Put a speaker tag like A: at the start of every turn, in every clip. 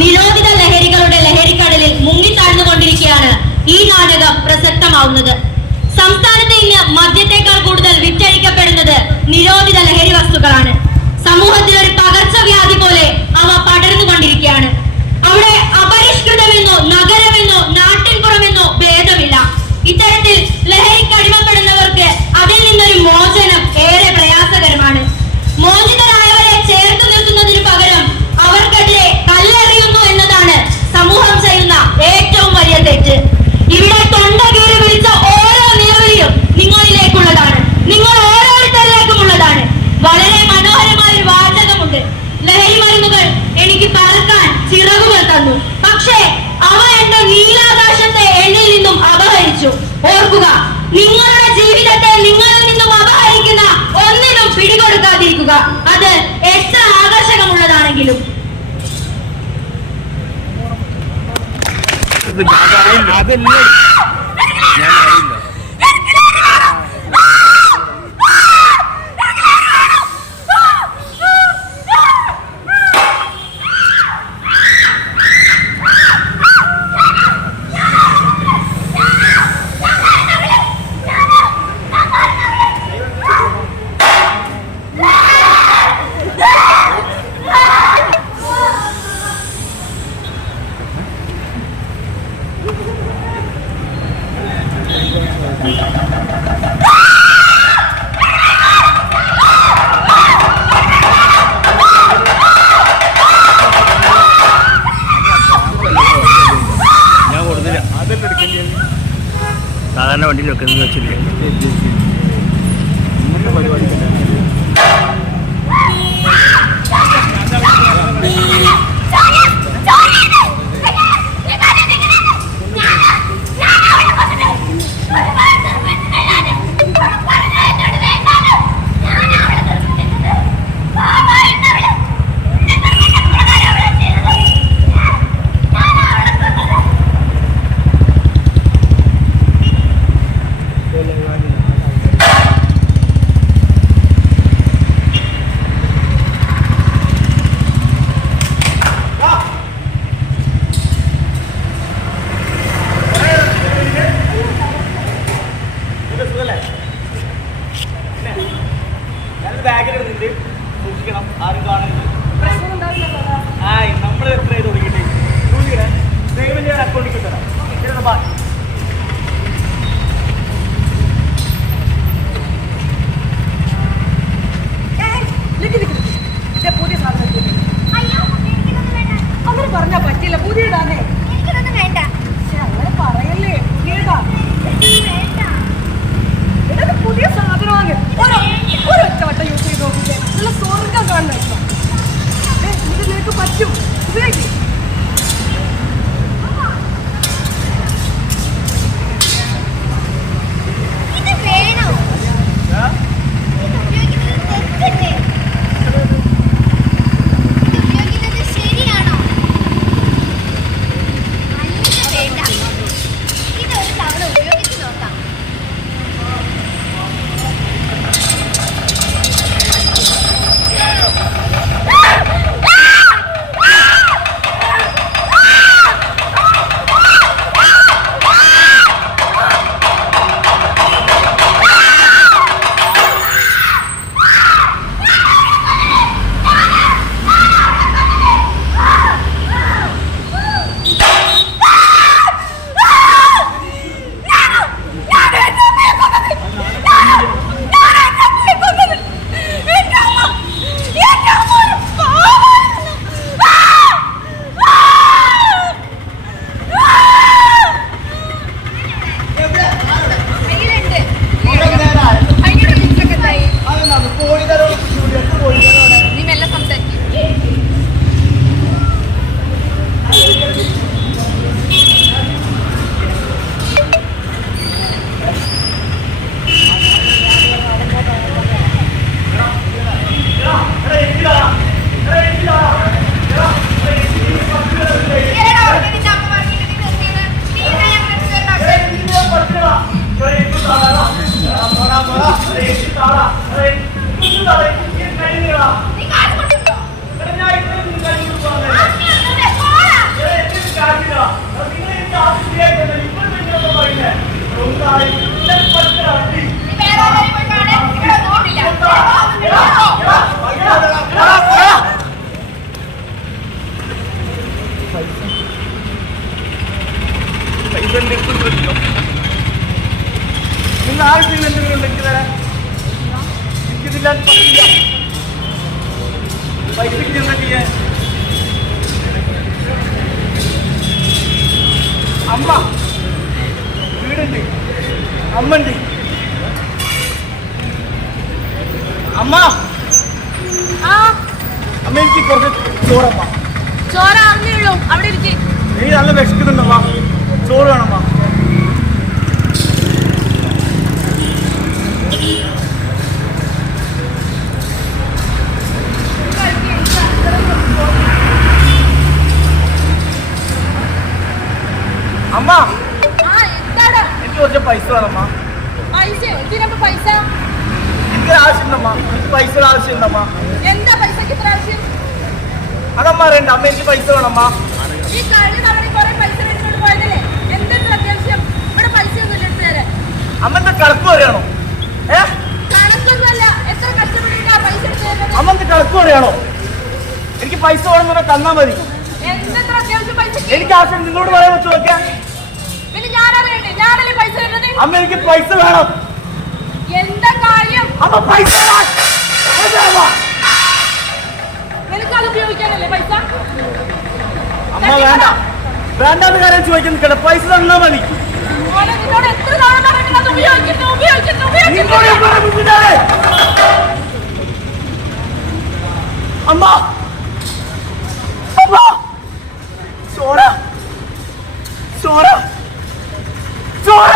A: നിരോധിത ലഹരികളുടെ ലഹരിക്കടലിൽ മുങ്ങിത്താഴ്ന്നുകൊണ്ടിരിക്കുകയാണ് ഈ നാടകം പ്രസക്തമാവുന്നത്. സംസ്ഥാനത്ത് ഇന്ന് മദ്യത്തെക്കാൾ കൂടുതൽ വിറ്റഴിക്കപ്പെടുന്നത് നിരോധിത ലഹരി വസ്തുക്കളാണ്. സമൂഹത്തിൽ ഒരു പകർച്ചവ്യാധി പോലെ അവ പടർന്നുകൊണ്ടിരിക്കുകയാണ്. അവിടെ അപരിഷ്കൃതമെന്നോ നഗരമെന്നോ മരുന്നുകൾ എനിക്ക് പറക്കാൻ ചിറകുകൾ തന്നു. പക്ഷേ അവ എന്റെ നീലാകാശത്തെ എന്നിൽ നിന്നും അപഹരിച്ചു. ഓർക്കുക നിങ്ങളുടെ ജീവിതത്തെ നിങ്ങളിൽ നിന്നും അപഹരിക്കുന്ന ഒന്നിനും പിടികൊടുക്കാതിരിക്കുക. അത് എത്ര ആകർഷകമുള്ളതാണെങ്കിലും.
B: അതല്ലേ. ഞാൻ ഞാൻ വണ്ടിയിൽ വെക്കുന്നത് വെച്ചില്ലേ?
C: അമ്മണ്ട്. അമ്മ.
D: ആ.
C: അമ്മ എനിക്ക് കുറച്ച് ചോറമ്മ
D: ചോറാവുന്നേ ഉള്ളൂ. അവിടെ ഇരിക്കും.
C: നീ നല്ല വിശക്കുന്നുണ്ടമ്മ ചോറ് വേണമ്മ അമ്മ. കുറച്ച് പൈസ വേണമ്മ
D: പൈസ എന്തിനപ്പോ പൈസ?
C: എനിക്ക് ആവശ്യമുണ്ടമ്മ എനിക്ക് പൈസ ആവശ്യമുണ്ടമ്മ
D: എന്താ പൈസക്ക് ഇത്ര ആവശ്യം?
C: അതമ്മ അറിയണ്ട അമ്മ എനിക്ക് പൈസ വേണമ്മ
D: ഈ കഴിഞ്ഞ തവണ കുറെ പൈസ എടുത്തോണ്ട് പോയതല്ലേ? എന്തെങ്കിലും അത്യാവശ്യം? ഇവിടെ പൈസ ഒന്നും ഇല്ല എടുത്തു തരാൻ
C: അമ്മ എന്താ കണക്ക് പറയണോ? ഏ?
D: കണക്കൊന്നുമല്ല. എത്ര കഷ്ടപ്പെട്ടിട്ടാ പൈസ എടുത്തു തരുന്നത്?
C: അമ്മ എന്താ കണക്ക് പറയണോ? എനിക്ക് പൈസ വേണമെന്ന് തന്നാ മതി.
D: എന്തെത്ര അത്യാവശ്യം പൈസ
C: എനിക്ക് ആവശ്യം നിങ്ങളോട് പറയാൻ പറ്റുമോ ഒക്കെ
D: പിന്നെ ഞാനറിയണ്ടേ ഞാനല്ലേ പൈസ തരുന്നത്
C: അമ്മ എനിക്ക് പൈസ വേണം.
D: എന്താ കാര്യം?
C: അമ്മ പൈസ അമ്മ വേണ്ട. വേണ്ടാന്ന് കാര്യം ചോദിക്കാൻ നിൽക്കണ്ട പൈസ തന്നാ മതി.
D: അമ്മ നിന്നോട് എത്ര ചോറ. പറഞ്ഞിട്ട് അത് ഉപയോഗിക്കുന്നു ഉപയോഗിക്കുന്നു ഉപയോഗിക്കുന്നു
C: നിങ്ങളോട് ഞാൻ പറഞ്ഞിട്ടില്ലേ? അമ്മ അമ്മ ചോര ചോര ചോര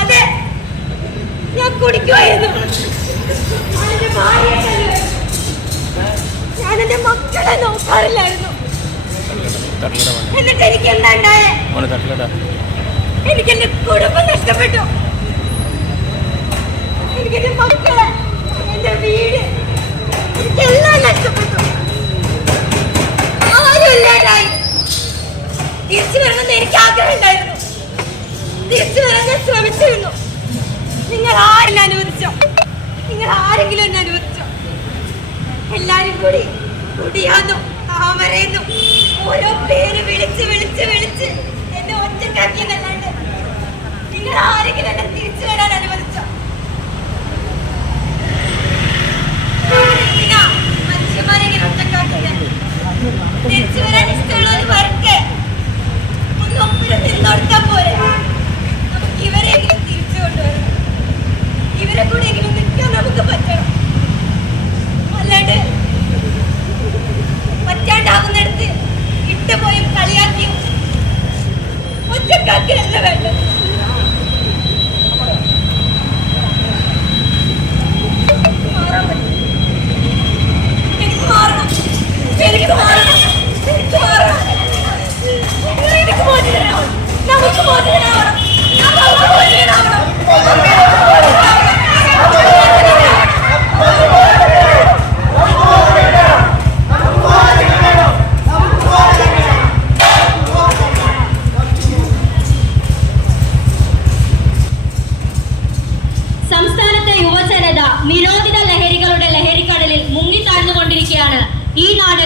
D: അതെ ഞാൻ കുടിക്കുമായിരുന്നു ഞാനെന്റെ ഭാര്യയെ മക്കളെ നോക്കാറില്ലായിരുന്നു. എന്നിട്ട് എനിക്ക് എന്താ ഉണ്ടായേ? എനിക്ക് എന്റെ കുടുംബം നഷ്ടപ്പെട്ടു. എനിക്ക് എന്റെ മക്കളെ എന്റെ വീട് എനിക്കെല്ലാം നഷ്ടപ്പെട്ടു.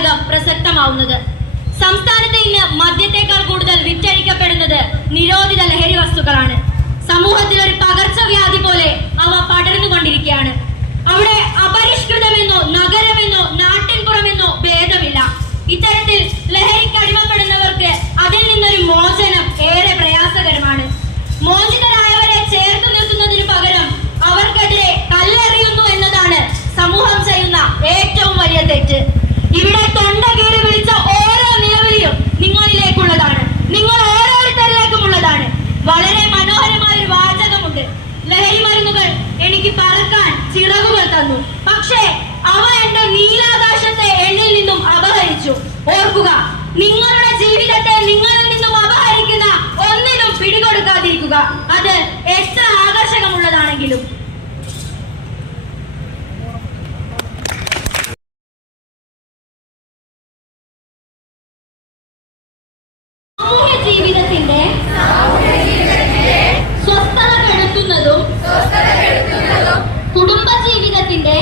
A: ഈ നാടകം പ്രസക്തമാവുന്നത്. സംസ്ഥാനത്ത് ഇന്ന് മദ്യത്തെക്കാൾ കൂടുതൽ വിറ്റഴിക്കപ്പെടുന്നത് നിരോധിത ലഹരി വസ്തുക്കളാണ്. സമൂഹത്തിൽ ഒരു പകർച്ചവ്യാധി പോലെ അവ പടർന്നുകൊണ്ടിരിക്കുകയാണ്. അവിടെ അപരിഷ്കൃതമെന്നോ നഗരമെന്നോ നാട്ടിൻപുറമെന്നോ ഭേദമില്ല. ഇത്തരത്തിൽ ലഹരിക്ക് അടിമപ്പെടുന്നവർക്ക് അതിൽ നിന്നൊരു മോചനം ഏറെ പ്രയാസകരമാണ് മോചിതരായവരെ ചേർത്ത് നിർത്തുന്നതിനു പകരം അവർക്കെതിരെ കല്ലെറിയുന്നു എന്നതാണ് സമൂഹം ചെയ്യുന്ന ഏറ്റവും വലിയ തെറ്റ് ഇവിടെ തൊണ്ട കീറി വിളിച്ച ഓരോ നിലവിളിയും നിങ്ങളിലേക്കുള്ളതാണ് നിങ്ങൾ ഓരോരുത്തരിലേക്കുമുള്ളതാണ് വളരെ മനോഹരമായ ഒരു വാചകമുണ്ട് ലഹരി മരുന്നുകൾ എനിക്ക് പറക്കാൻ ചിറകുകൾ തന്നു പക്ഷേ അവ എന്റെ നീലാകാശത്തെ എന്നിൽ നിന്നും അപഹരിച്ചു ഓർക്കുക നിങ്ങളുടെ ജീവിതത്തെ നിങ്ങളിൽ നിന്നും അപഹരിക്കുന്ന ഒന്ന് ഉപയോഗിക്കുക അത് എത്ര ആകർഷകമുള്ളതാണെങ്കിലും സാമൂഹ്യ ജീവിതത്തിന്റെ സ്വസ്ഥത കെടുത്തുന്നതും കുടുംബ ജീവിതത്തിന്റെ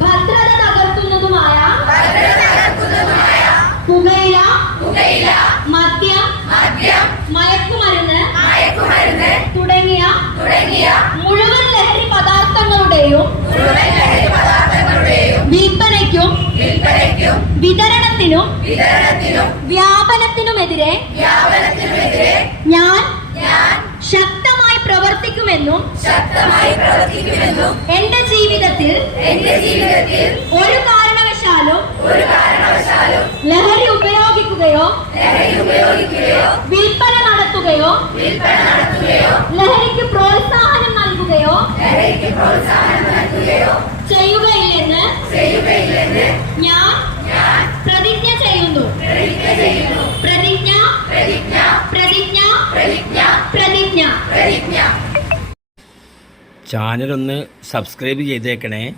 A: ഭദ്രത തകർത്തുന്നതുമായ പുകയില മദ്യം മയക്കുമരുന്ന് തുടങ്ങിയ മുഴുവൻ ലഹരി പദാർത്ഥങ്ങളുടെയും വിൽപ്പനയ്ക്കും വിതരണത്തിനും വ്യാപനത്തിനുമെതിരെ ഞാൻ ശക്തമായി പ്രവർത്തിക്കുമെന്നും ശക്തമായി പ്രവർത്തിക്കുമെന്നും എന്റെ ജീവിതത്തിൽ ഒരു കാരണവശാലും ഒരു കാരണവശാലും ലഹരി ഉപയോഗിക്കുകയോ വിൽപ്പന നടത്തുകയോ ലഹരിക്ക് പ്രോത്സാഹനം നൽകുകയോ ലഹരിക്ക് പ്രോത്സാഹനം ചെയ്യുകയില്ലെന്ന് ഞാൻ പ്രതിജ്ഞ ചെയ്യുന്നു പ്രതിജ്ഞ. പ്രതിജ്ഞ. പ്രതിജ്ഞ.
B: ചാനൽ ഒന്ന് സബ്സ്ക്രൈബ് ചെയ്തേക്കണേ.